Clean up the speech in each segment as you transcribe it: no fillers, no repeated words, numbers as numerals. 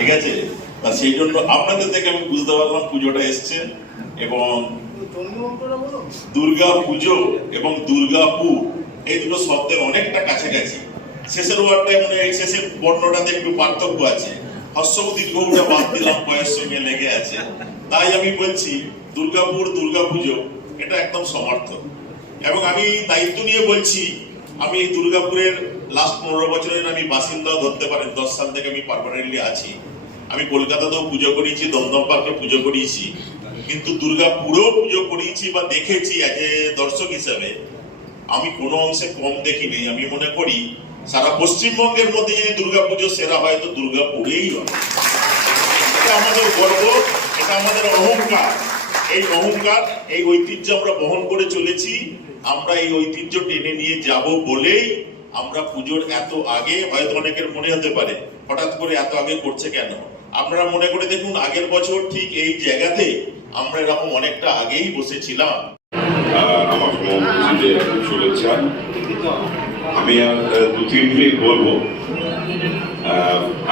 ঠিক আছে? তা সেই জন্য আপনাদের থেকে আমি বুঝতে পারলাম পুজোটা এসছে। এবং দুর্গা পুজো এবং দুর্গাপুর এই দুটো শব্দের অনেকটা কাছাকাছি। শেষের ওয়ার্ডটা মানে শেষের বর্ণটাতে একটু পার্থক্য আছে, হস্য দীর্ঘটা বাদ দিলাম, বয়ের সঙ্গে লেগে আছে। তাই আমি বলছি দুর্গাপুর দুর্গাপুজো এটা একদম সমর্থক। এবং আমি দায়িত্ব নিয়ে বলছি, আমি দুর্গাপুরের লাস্ট 15 বছরের আমি বাসিন্দা ধরতে পারেন, 10 সাল থেকে আমি পার্মানেন্টলি আছি। আমি কলকাতাতেও পুজো করেছি, দমদম পার্কে পুজো করিয়েছি, কিন্তু দুর্গাপুরেও পুজো করিয়েছি বা দেখেছি এজ এ দর্শক হিসেবে। আমি কোনো অংশে কম দেখিনি। আমি মনে করি সারা পশ্চিমবঙ্গের মধ্যে যদি দুর্গাপুজো সেরা হয় তো দুর্গাপুরেই হয়। এটা আমাদের গর্ব, এটা আমাদের অহংকার। এই অহংকার, এই ঐতিহ্য আমরা বহন করে চলেছি। আমরা এই ঐতিহ্য টেনে নিয়ে যাব বলেই আমরা পুজোর এত আগে, হয়তো অনেকের মনে হতে পারে হঠাৎ করে এত আগে করছে কেন। আপনারা মনে করে দেখুন, আগের বছর ঠিক এই জায়গাতে আমরা এরকম অনেকটা আগেই বসেছিলাম। আমার শুভেচ্ছা। আমি আর 2-3 মিনিট বলবো,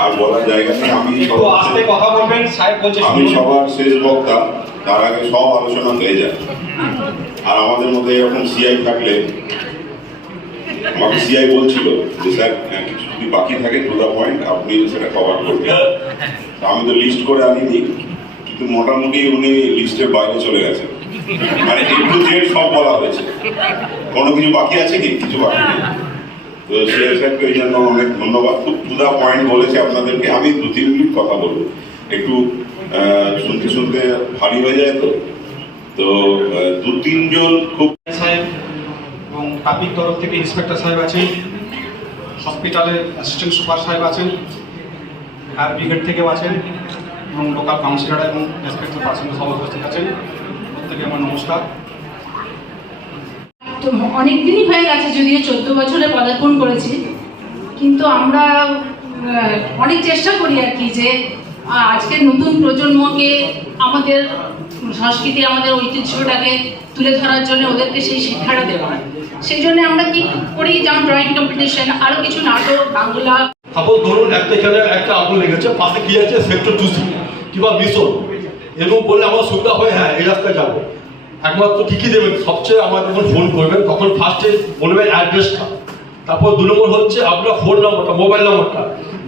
আর বলার জায়গা নেই। আমি সবার শেষ বক্তা, তার আগে সব আলোচনা হয়ে যায়। আর আমাদের মধ্যে এরকম সিআই থাকলে, আমাকে সিআই বলছিল যে স্যার কিছু যদি বাকি থাকে টু দা পয়েন্ট আপনি সেটা কভার করবেন। আমি তো লিস্ট করে আনিনি, কিন্তু মোটামুটি উনি লিস্টের বাইরে চলে গেছেন। মানে একটু জেড সব বলা হয়েছে, কোনো কিছু বাকি আছে কি? কিছু বাকি নেই। তো সিআই স্যারকে এই জন্য অনেক ধন্যবাদ। খুব টু দা পয়েন্ট বলেছে আপনাদেরকে। আমি 2-3 মিনিট কথা বলবো, একটু শুনতে শুনতে ভারী হয়ে যায়। তো 2-3 জন খুব সাহেব এবং ট্রাফিক তরফ থেকে ইন্সপেক্টর সাহেব আছেন, হসপিটালের অ্যাসিস্ট্যান্ট সুপার সাহেব আছেন, ফায়ার ব্রিগেড থেকেও আছেন, এবং লোকাল কাউন্সিলর এবং রেসপেক্টেড পার্সন সব উপস্থিত আছেন। প্রত্যেকে আমার নমস্কার। তো অনেক দিনই হয়ে গেছে, যদিও 14 বছরে পদার্পণ করেছি, কিন্তু আমরা অনেক চেষ্টা করি আর কি যে আজকের নতুন প্রজন্মকে আমাদের সংস্কৃতি, আমাদের ঐতিহ্যটাকে তুলে ধরার জন্য ওদেরকে সেই শিক্ষাটা দেওয়া। সেই জন্য আমরা কি করি, যেমন ড্রয়িং কম্পিটিশন, আরো কিছু নাটক, বাংলা। সাপোজ ধরুন এখানে একটা আগুন লেগেছে, পাশে কি আছে সেক্টর 2C কিংবা মিশন, এরকম বললে আমার সুবিধা হয়, হ্যাঁ এই রাস্তায় যাবো। একমাত্র ঠিকই দেবেন, সবচেয়ে আমার যখন ফোন করবেন তখন ফার্স্টে বলবেন অ্যাড্রেসটা, তারপর 2 নম্বর হচ্ছে আপনার ফোন নম্বরটা, মোবাইল নম্বরটা।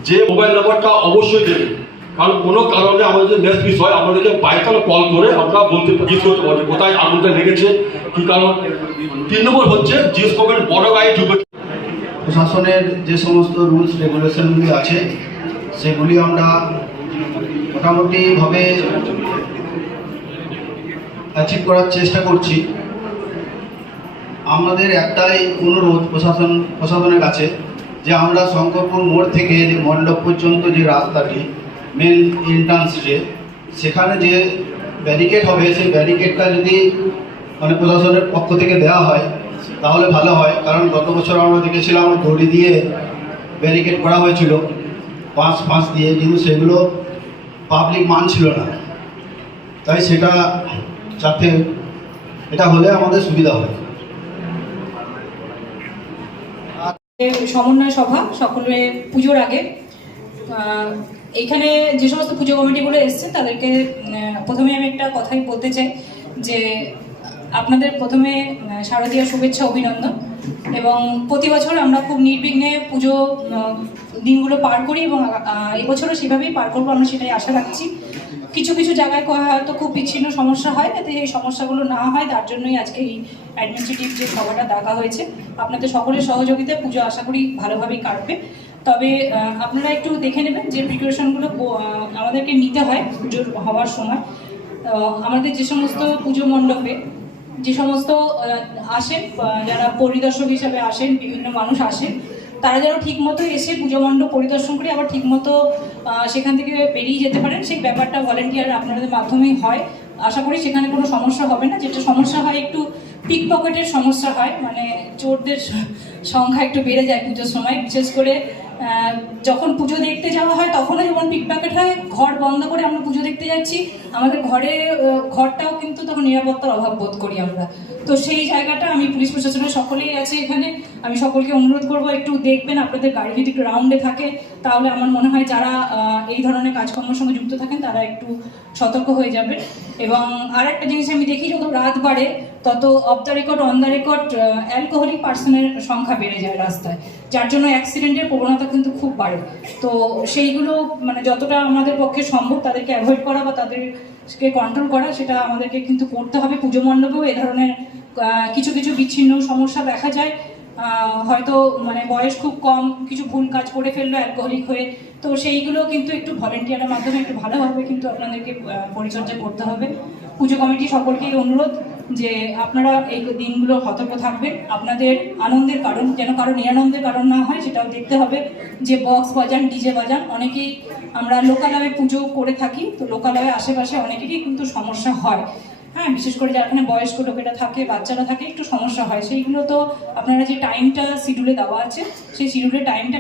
যে মোবাইল নম্বরটা অবশ্যই দেবেন, কারণ কোনো কারণে আমাদের যদি নেক্সট মিস হয় আমাদেরকে বাইরে কল করে আমরা জিজ্ঞেস করতে পারি কোথায় আগুনটা লেগেছে, কি কারণ। 3 নম্বর হচ্ছে জিজ্ঞেস করবেন বড় গাড়ি ঢুকে। প্রশাসনের যে সমস্ত রুলস রেগুলেশনগুলি আছে সেগুলি আমরা মোটামুটিভাবে অ্যাচিভ করার চেষ্টা করছি। আমাদের একটাই অনুরোধ প্রশাসনের কাছে যে আমরা শঙ্করপুর মোড় থেকে মণ্ডপ পর্যন্ত যে রাস্তাটি মেন এন্ট্রান্স, সেখানে যে ব্যারিকেড হবে সেই ব্যারিকেডটা যদি মানে প্রশাসনের পক্ষ থেকে দেওয়া হয় তাহলে ভালো হয়। কারণ গত বছর আমরা দেখেছিলাম দড়ি দিয়ে ব্যারিকেড করা হয়েছিল, পাঁচ দিয়ে, কিন্তু সেগুলো পাবলিক মানছিল না। তাই সেটা যাতে এটা হলে আমাদের সুবিধা হবে। সমন্বয় সভা সকলে পুজোর আগে এখানে যে সমস্ত পুজো কমিটিগুলো এসছে তাদেরকে প্রথমে আমি একটা কথাই বলতে চাই যে আপনাদের প্রথমে শারদীয় শুভেচ্ছা, অভিনন্দন। এবং প্রতি বছর আমরা খুব নির্বিঘ্নে পুজো দিনগুলো পার করি এবং এবছরও সেভাবেই পার করবো, আমরা সেটাই আশা রাখছি। কিছু কিছু জায়গায় হয়তো খুব বিচ্ছিন্ন সমস্যা হয়, যাতে এই সমস্যাগুলো না হয় তার জন্যই আজকে এই অ্যাডমিনিস্ট্রেটিভ যে সভাটা ডাকা হয়েছে। আপনাদের সকলের সহযোগিতায় পুজো আশা করি ভালোভাবেই কাটবে। তবে আপনারা একটু দেখে নেবেন যে প্রিপারেশনগুলো আমাদেরকে নিতে হয় পুজোর হওয়ার সময়। আমাদের যে সমস্ত পুজো মণ্ডপে যে সমস্ত আসেন, যারা পরিদর্শক হিসাবে আসেন, বিভিন্ন মানুষ আসেন, তারা যেন ঠিকমতো এসে পুজো মণ্ডপ পরিদর্শন করে আবার ঠিকমতো সেখান থেকে বেরিয়ে যেতে পারেন, সেই ব্যাপারটা ভলেন্টিয়ার আপনাদের মাধ্যমেই হয়। আশা করি সেখানে কোনো সমস্যা হবে না। যেটা সমস্যা হয় একটু পিক পকেটের সমস্যা হয়, মানে চোরদের সংখ্যা একটু বেড়ে যায় পুজোর সময়। বিশেষ করে যখন পুজো দেখতে যাওয়া হয় তখনও যেমন পিক পকেট হয়, ঘর বন্ধ করে আমরা পুজো দেখতে যাচ্ছি, আমাদের ঘরটাও কিন্তু তখন নিরাপত্তার অভাব বোধ করি আমরা। তো সেই জায়গাটা আমি পুলিশ প্রশাসনের সকলেই আছে এখানে, আমি সকলকে অনুরোধ করব একটু দেখবেন, আপনাদের গাড়ি যদি একটু রাউন্ডে থাকে তাহলে আমার মনে হয় যারা এই ধরনের কাজকর্মের সঙ্গে যুক্ত থাকেন তারা একটু সতর্ক হয়ে যাবেন। এবং আর একটা জিনিস আমি দেখি, যত রাত বাড়ে তত of the record on the record alcoholic পার্সনের সংখ্যা বেড়ে যায় রাস্তায়, যার জন্য অ্যাক্সিডেন্টের প্রবণতা কিন্তু খুব বাড়ে। তো সেইগুলো মানে যতটা আমাদের পক্ষে সম্ভব তাদেরকে অ্যাভয়েড করা বা তাদেরকে কন্ট্রোল করা, সেটা আমাদেরকে কিন্তু করতে হবে। পুজো মণ্ডপেও এ ধরনের কিছু কিছু বিচ্ছিন্ন সমস্যা দেখা যায়, হয়তো মানে বয়স খুব কম কিছু ভুল কাজ করে ফেললো অ্যালকোহলিক হয়ে, তো সেইগুলো কিন্তু একটু ভলেন্টিয়ারের মাধ্যমে একটু ভালোভাবে কিন্তু আপনাদেরকে পরিচর্যা করতে হবে। পুজো কমিটি সকলকেই অনুরোধ যে আপনারা এই দিনগুলো সতর্ক থাকবেন, আপনাদের আনন্দের কারণ যেন কারো নিরানন্দের কারণ না হয় সেটাও দেখতে হবে। যে বক্স বাজান, ডিজে বাজান, অনেকেই আমরা লোকালয়ে পুজো করে থাকি, তো লোকালয়ে আশেপাশে অনেকেরই কিন্তু সমস্যা হয়, হ্যাঁ, বিশেষ করে যারা এখানে বয়স্ক লোকেরা থাকে, বাচ্চারা থাকে, একটু সমস্যা হয়। সেইগুলো তো আপনারা যে টাইমটা শিডিউলে দেওয়া আছে সেই শিডিউলের টাইমটা